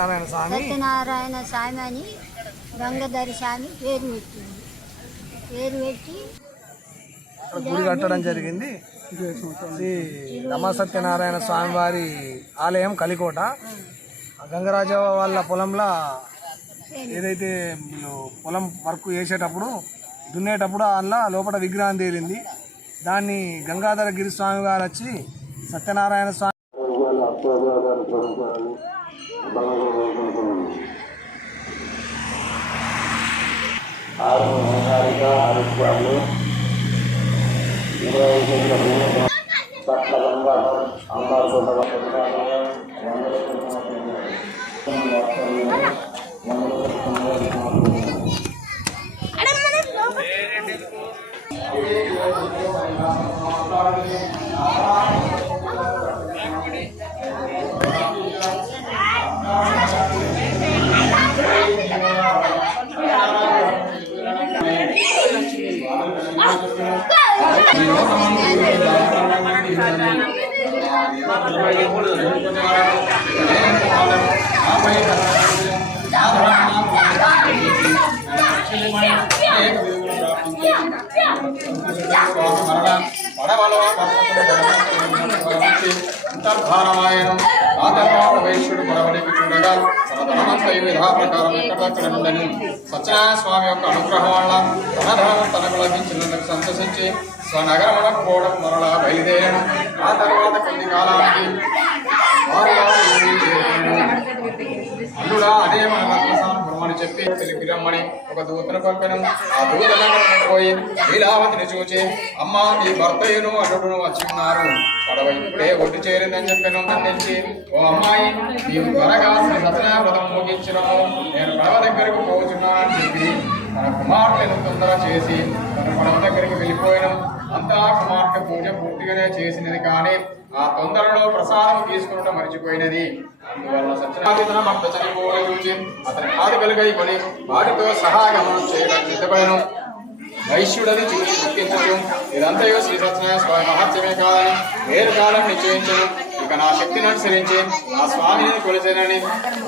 సత్యనారాయణ స్వామి. సత్యనారాయణ స్వామి అని గంగధరి స్వామి పేరు పెట్టింది. పేరు పెట్టి గుడి కట్టడం జరిగింది. శ్రీ రమ సత్యనారాయణ స్వామి వారి ఆలయం కలికోట. గంగరాజ వాళ్ళ పొలంలో ఏదైతే పొలం వర్క్ చేసేటప్పుడు దున్నేటప్పుడు అందులో లోపల విగ్రహం తేలింది. దాన్ని గంగాధర గిరి స్వామి గారు వచ్చి సత్యనారాయణ స్వామి ভালো করে বলবেন করুন আর হারিকা আর একটু আগে চারটা লম্বা আমরা అంతర్ధారమాయనం ఆదర్వాడ వైశ్యుడు పరవడికి చూడగా సమధనమంతయు యథా ప్రకారం ఎక్కడక్కడ ఉండని సత్యనారాయణ స్వామి యొక్క అనుగ్రహం వల్ల తనకు లభించినందుకు సంతసించి స్వనగరమునకు పోవడం మరలా బయలుదేరడం ఆ తర్వాత కొద్ది కాలానికి వారు అల్లుడా అదే మన రత్నసానం అని చెప్పి తెలిపి రమ్మని ఒక దూతను పంపెను ఆ దూతను పోయి లీలావతిని చూచి అమ్మ నీ భర్తయును అల్లుడును వచ్చి ఉన్నారు. పడవ ఇప్పుడే ఒడ్డు చేరిందని చెప్పాను ఖండించి ఓ అమ్మాయి నీవు త్వరగా శ్రీ సత్యనారాయణ వ్రతం ముగించినము నేను పడవ దగ్గరకు పోతున్నానని చెప్పి తన కుమార్తెను తొందర చేసి తన పడవ దగ్గరికి వెళ్ళిపోయాను. అంతా కుమార్తె పూజ పూర్తిగానే చేసినది కానీ ఆ తొందరలో ప్రసాదం తీసుకోవడం మర్చిపోయినది. అందువల్ల సత్యనారాయణ భక్త చనిపోవడం అతని కాదు వెలుగైకొని వారితో సహాగమనం చేయడం సిద్ధపడను వైశ్యుడని చూసి దుఃఖించడం ఇదంతయో శ్రీ సత్యనారాయణ స్వామి మహత్యమే కాదని వేరు కాలం నిశ్చయించడం ఇక నా శక్తిని అనుసరించి ఆ స్వామిని కొలిచేనని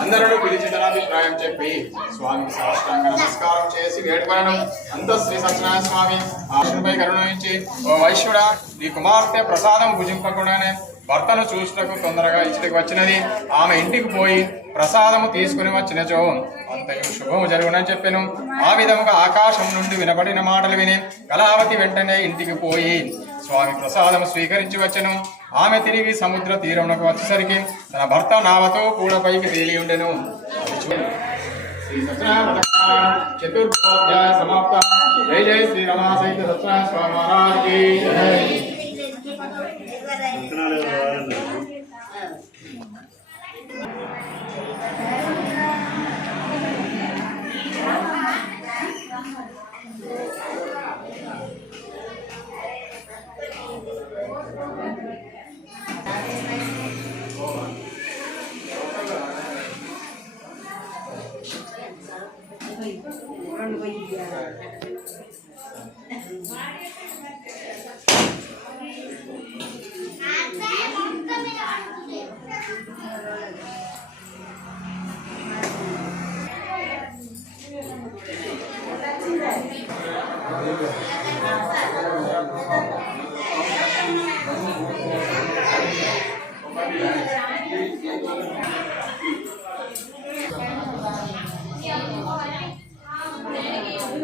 అందరూ పిలిచి తన అభిప్రాయం చెప్పి స్వామికి సాష్టాంగ నమస్కారం చేసి వేడుకొనను. అంత శ్రీ సత్యనారాయణ స్వామి ఆశుపై కరుణించి ఓ వైశ్యుడా నీ కుమార్తె ప్రసాదం భుజింపకుండానే భర్తను చూసినకు తొందరగా ఇచ్చటికి వచ్చినది. ఆమె ఇంటికి పోయి ప్రసాదము తీసుకుని వచ్చినచో అంతయు శుభము జరుగునని చెప్పాను. ఆ విధముగా ఆకాశం నుండి వినబడిన మాటలు విని కళావతి వెంటనే ఇంటికి పోయి స్వామి ప్రసాదము స్వీకరించి వచ్చను. ఆమె తిరిగి సముద్ర తీరమునకు వచ్చేసరికి తన భర్త నావతో కూడా పైకి తేలి ఉండెను. శ్రీ చతుర్థోధ్యాయ సమాప్త. జై జై శ్రీ రమా సహిత సత్యనారాయణ స్వామి பதினாலு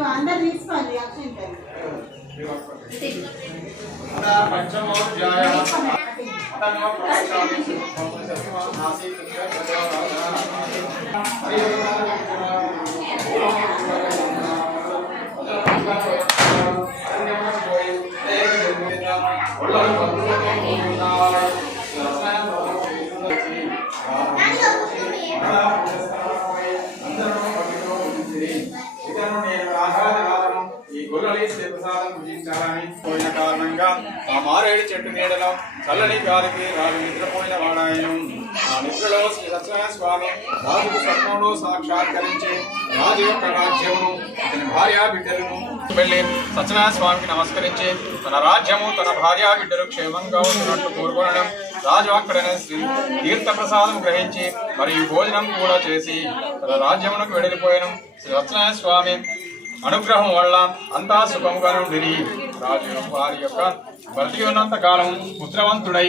అందరు తీసుకోండి పంచమోధ్యాయ ప్రసాదం భుజించాలని పోయిన కారణంగా ఆ మారేడు చెట్టు నీడలో చల్లని గాలికి రాజు నిద్రపోయిన వాడాయను. ఆ నిద్రలో శ్రీ సత్యనారాయణ స్వామి రాజుకు స్వప్నంలో సాక్షాత్కరించి రాజు యొక్క రాజ్యమును అతని భార్య బిడ్డలను వెళ్ళి సత్యనారాయణ స్వామికి నమస్కరించి తన రాజ్యము తన భార్యా బిడ్డలు క్షేమంగా ఉన్నట్టు కోరుకోవడం రాజు అక్కడనే శ్రీ తీర్థ ప్రసాదం గ్రహించి మరియు భోజనం కూడా చేసి తన రాజ్యమునకు వెళ్ళిపోయాను శ్రీ సత్యనారాయణ స్వామి అనుగ్రహం వల్ల అంతా సుఖంగా నుండి. రాజు వారి యొక్క బ్రతికి ఉన్నంత కాలం పుత్రవంతుడై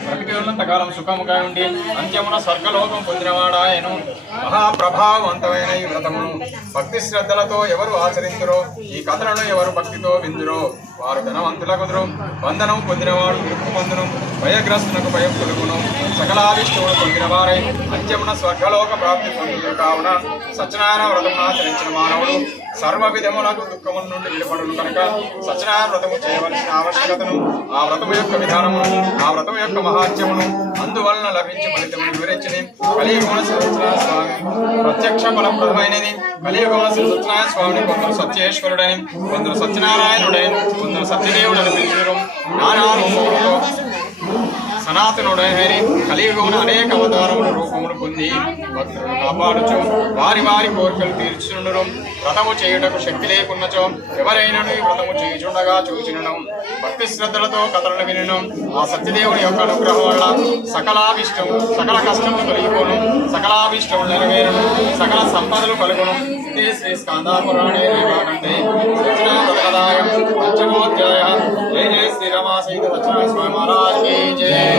బ్రతికి ఉన్నంత కాలం సుఖముగా ఉండి అంత్యమున స్వర్గలోకం పొందినవాడాయను. మహాప్రభావవంతమైన ఈ వ్రతమును భక్తి శ్రద్ధలతో ఎవరు ఆచరించురో ఈ కథలను ఎవరు భక్తితో విందురో వారు ధనవంతుల కుదురు బంధనం పొందినవాడు విరుక్కు పొందును భయగ్రస్తునకు భయం తొలుగును సకలావిష్ణువును పొందినవారై అంత్యమున స్వర్గలోక ప్రాప్తి పొందుతారు కావున సత్యనారాయణ వ్రతమును ఆచరించిన మానవుడు సర్వ విధములకు దుఃఖము నుండి విడిపడును కనుక సత్యనారాయణ వ్రతము చేయవలసిన ఆవశ్యకతను ఆ వ్రతము యొక్క విధానమును ఆ వ్రతము యొక్క మహాత్యమును అందువలన లభించే ఫలితమును వివరించని కలియుగమున స్వామి ప్రత్యక్ష ఫలప్రదమైనది. కలియుగమున శ్రీ స్వామిని కొందరు సత్యేశ్వరుడని కొందరు సత్యనారాయణుడని కొందరు సత్యదేవుడని పిలిచారు. నానా రూపంలో సనాతనుడైన కలియుగమున అనేక అవతారముల రూపమును పొంది భక్తులను కాపాడుచు వారి వారి కోరికలు తీర్చుండను వ్రతము చేయుటకు శక్తి లేకున్నచో ఎవరైనా వ్రతము చేయుచుండగా చూచినను. భక్తి శ్రద్ధలతో కథలను వినను. ఆ సత్యదేవుని యొక్క అనుగ్రహం వల్ల సకలాభిష్టము సకల కష్టములు కలిగిపోను సకలాభిష్టము నెరవేరును. సకల సంపదలు కలుగును. ఇది శ్రీ స్కందాపురాణే భాగంతే సూచనాదాయం పంచమోధ్యాయ. జయ జయ శ్రీరమాసైత సత్యనారాయణ స్వామి మహారాజ్ జయ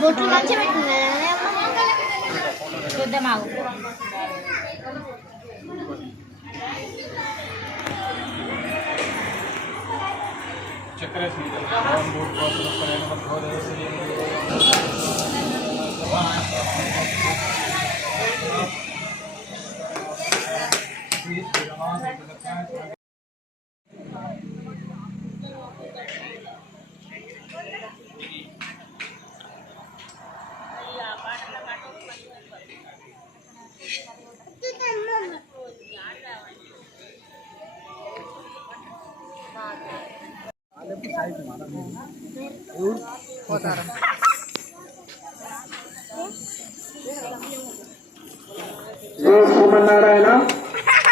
బొట్లు మంచిగా పెట్టిందా చూద్దాం ఆగు. ಎಕರೆ జై శ్రీమన్నారాయణ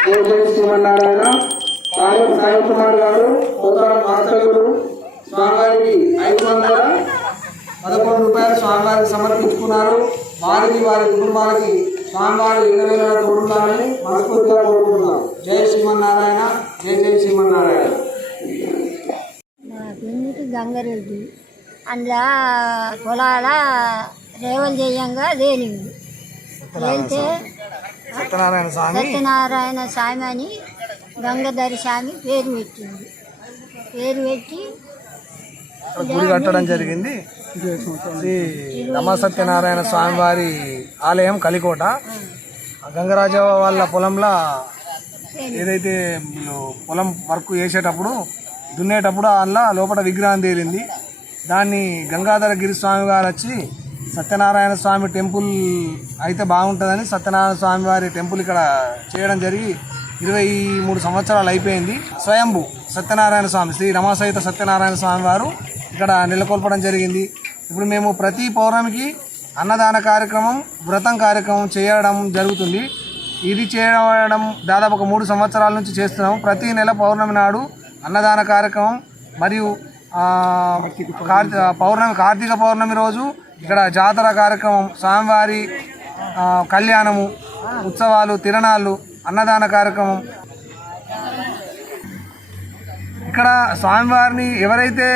జై జై శ్రీమన్నారాయణ. సాయి సాయి కుమార్ గారు పోతారం మాస్టర్లు స్వామివారికి ఐదు వందల పదకొండు రూపాయలు స్వామివారికి సమర్పించుకున్నారు. వారికి వారి కుటుంబాలకి స్వామివారి ఇరవై వేళ తోడుండాలని మనస్ఫూర్తిగా కోరుకుంటున్నారు జై శ్రీమన్నారాయణ జై జై శ్రీమన్నారాయణ. గంగారెడ్డి. అందులో పొలాల రేవలు చేయంగా తేలింది. వెళ్తే సత్యనారాయణ స్వామి. సత్యనారాయణ స్వామి అని గంగాధరి స్వామి పేరు పెట్టింది. పేరు పెట్టి గుడి కట్టడం జరిగింది. శ్రీ సత్యనారాయణ స్వామి వారి ఆలయం కలికోట. గంగరాజ వాళ్ళ పొలంలో ఏదైతే పొలం వర్క్ చేసేటప్పుడు దున్నేటప్పుడు అందులో లోపల విగ్రహం తేలింది. దాన్ని గంగాధర స్వామి గారు వచ్చి సత్యనారాయణ స్వామి టెంపుల్ అయితే బాగుంటుందని సత్యనారాయణ స్వామి వారి టెంపుల్ ఇక్కడ చేయడం జరిగి ఇరవై మూడు సంవత్సరాలు అయిపోయింది. స్వయంభు సత్యనారాయణ స్వామి శ్రీ రమాసహిత సత్యనారాయణ స్వామి వారు ఇక్కడ నెలకొల్పడం జరిగింది. ఇప్పుడు మేము ప్రతి పౌర్ణమికి అన్నదాన కార్యక్రమం వ్రతం కార్యక్రమం చేయడం జరుగుతుంది. ఇది చేయడం దాదాపు ఒక మూడు సంవత్సరాల నుంచి చేస్తున్నాము. ప్రతి నెల పౌర్ణమి నాడు అన్నదాన కార్యక్రమం మరియు కార్తీ పౌర్ణమి కార్తీక పౌర్ణమి రోజు ఇక్కడ జాతర కార్యక్రమం స్వామివారి కళ్యాణము ఉత్సవాలు తిరణాలు అన్నదాన కార్యక్రమం. ఇక్కడ స్వామివారిని ఎవరైతే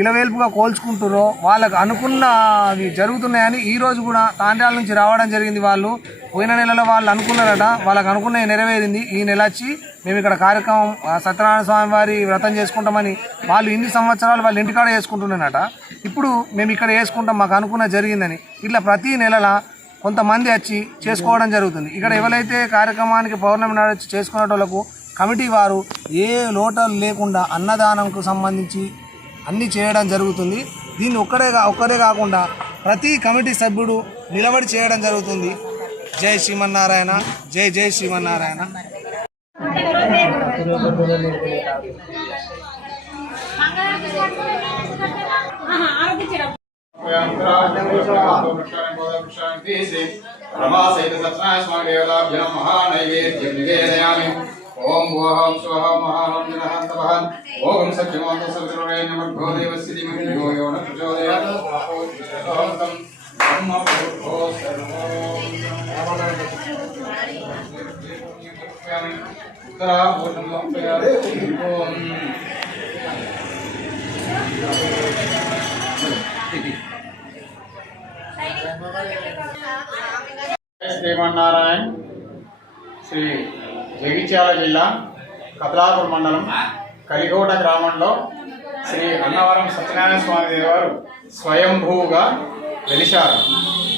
ఇలవేల్పుగా కోల్చుకుంటారో వాళ్ళకు అనుకున్న అవి జరుగుతున్నాయని ఈ రోజు కూడా తాండ్రాల నుంచి రావడం జరిగింది వాళ్ళు. పోయిన నెలలో వాళ్ళు అనుకున్నారట వాళ్ళకు అనుకున్నవి నెరవేరింది. ఈ నెల వచ్చి మేము ఇక్కడ కార్యక్రమం సత్యనారాయణ స్వామి వారి వ్రతం చేసుకుంటామని వాళ్ళు ఇన్ని సంవత్సరాలు వాళ్ళు ఇంటికాడ చేసుకుంటున్నారట. ఇప్పుడు మేము ఇక్కడ వేసుకుంటాం మాకు అనుకున్న జరిగిందని. ఇట్లా ప్రతి నెలల కొంతమంది వచ్చి చేసుకోవడం జరుగుతుంది. ఇక్కడ ఎవరైతే కార్యక్రమానికి పౌర్ణమి నాడు వచ్చి చేసుకునే వాళ్ళకు కమిటీ వారు ఏ లోటలు లేకుండా అన్నదానంకు సంబంధించి అన్నీ చేయడం జరుగుతుంది. దీన్ని ఒక్కరే కా- ఒక్కరే కాకుండా ప్రతి కమిటీ సభ్యుడు నిలబడి చేయడం జరుగుతుంది. జై శ్రీమన్నారాయణ జై జై శ్రీమన్నారాయణ. महानैवेद्यनिवेदयामि ॐ वोहं स्वः महानं जनहन्तवहन् ॐ सत्यमन्त सदृणे नमर्भो देवस्य धीमहि यो यो न प्रचोदयात् ॐ ब्रह्म प्रभो सर्वो స్వాహోత్తం శ్రీమన్నారాయణ శ్రీ జగిత్యాల జిల్లా కదలాపూర్ మండలం కలిగోట గ్రామంలో శ్రీ అన్నవరం సత్యనారాయణ స్వామి దేవారు స్వయంభూగా వెలిశారు.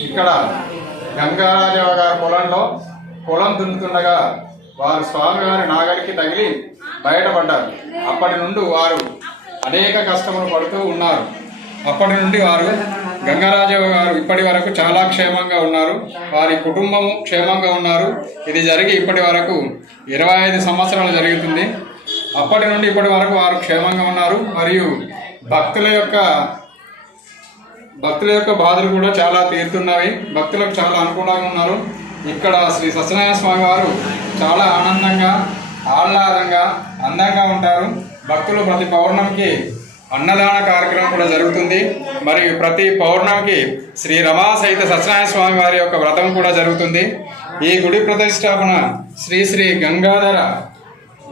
ఇక్కడ గంగారాజవ గారి పొలంలో పొలం దున్నుతుండగా వారు స్వామివారి నాగలికి తగిలి బయటపడ్డారు. అప్పటి నుండి వారు అనేక కష్టములు పడుతూ ఉన్నారు. అప్పటి నుండి వారు గంగరాజు గారు ఇప్పటి వరకు చాలా క్షేమంగా ఉన్నారు. వారి కుటుంబము క్షేమంగా ఉన్నారు. ఇది జరిగి ఇప్పటి వరకు ఇరవై ఐదు సంవత్సరాలు జరుగుతుంది. అప్పటి నుండి ఇప్పటి వరకు వారు క్షేమంగా ఉన్నారు. మరియు భక్తుల యొక్క భక్తుల యొక్క బాధలు కూడా చాలా తీరుతున్నవి. భక్తులకు చాలా అనుకూలంగా ఉన్నారు. ఇక్కడ శ్రీ సత్యనారాయణ స్వామి వారు చాలా ఆనందంగా ఆహ్లాదంగా అందంగా ఉంటారు. భక్తులు ప్రతి పౌర్ణమికి అన్నదాన కార్యక్రమం కూడా జరుగుతుంది. మరియు ప్రతి పౌర్ణమికి శ్రీ రమా సహిత సత్యనారాయణ స్వామి వారి యొక్క వ్రతం కూడా జరుగుతుంది. ఈ గుడి ప్రతిష్టాపన శ్రీ శ్రీ గంగాధర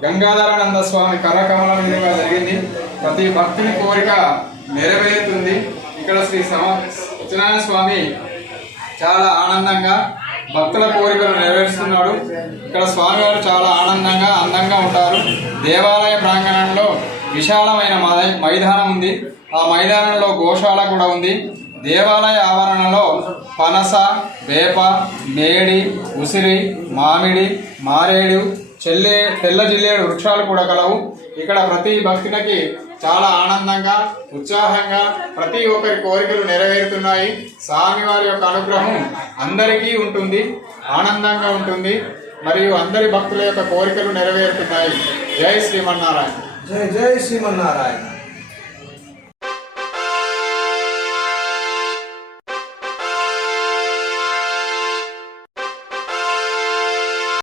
గంగాధరానంద స్వామి కళాకమల మీదుగా జరిగింది. ప్రతి భక్తుని కోరిక నెరవేరుతుంది. ఇక్కడ శ్రీ సమ- సత్యనారాయణ స్వామి చాలా ఆనందంగా భక్తుల కోరికలు నెరవేరుస్తున్నాడు. ఇక్కడ స్వామివారు చాలా ఆనందంగా అందంగా ఉంటారు. దేవాలయ ప్రాంగణంలో విశాలమైన మైదానం ఉంది. ఆ మైదానంలో గోశాల కూడా ఉంది. దేవాలయ ఆవరణలో పనస వేప మేడి ఉసిరి మామిడి మారేడు చెల్లె తెల్ల జిల్లేడు వృక్షాలు కూడా కలవు. ఇక్కడ ప్రతి భక్తునికి చాలా ఆనందంగా ఉత్సాహంగా ప్రతి ఒక్కరి కోరికలు నెరవేరుతున్నాయి. స్వామివారి యొక్క అనుగ్రహం అందరికీ ఉంటుంది ఆనందంగా ఉంటుంది మరియు అందరి భక్తుల యొక్క కోరికలు నెరవేరుతున్నాయి. జై శ్రీమన్నారాయణ. జై జై శ్రీమన్నారాయణ.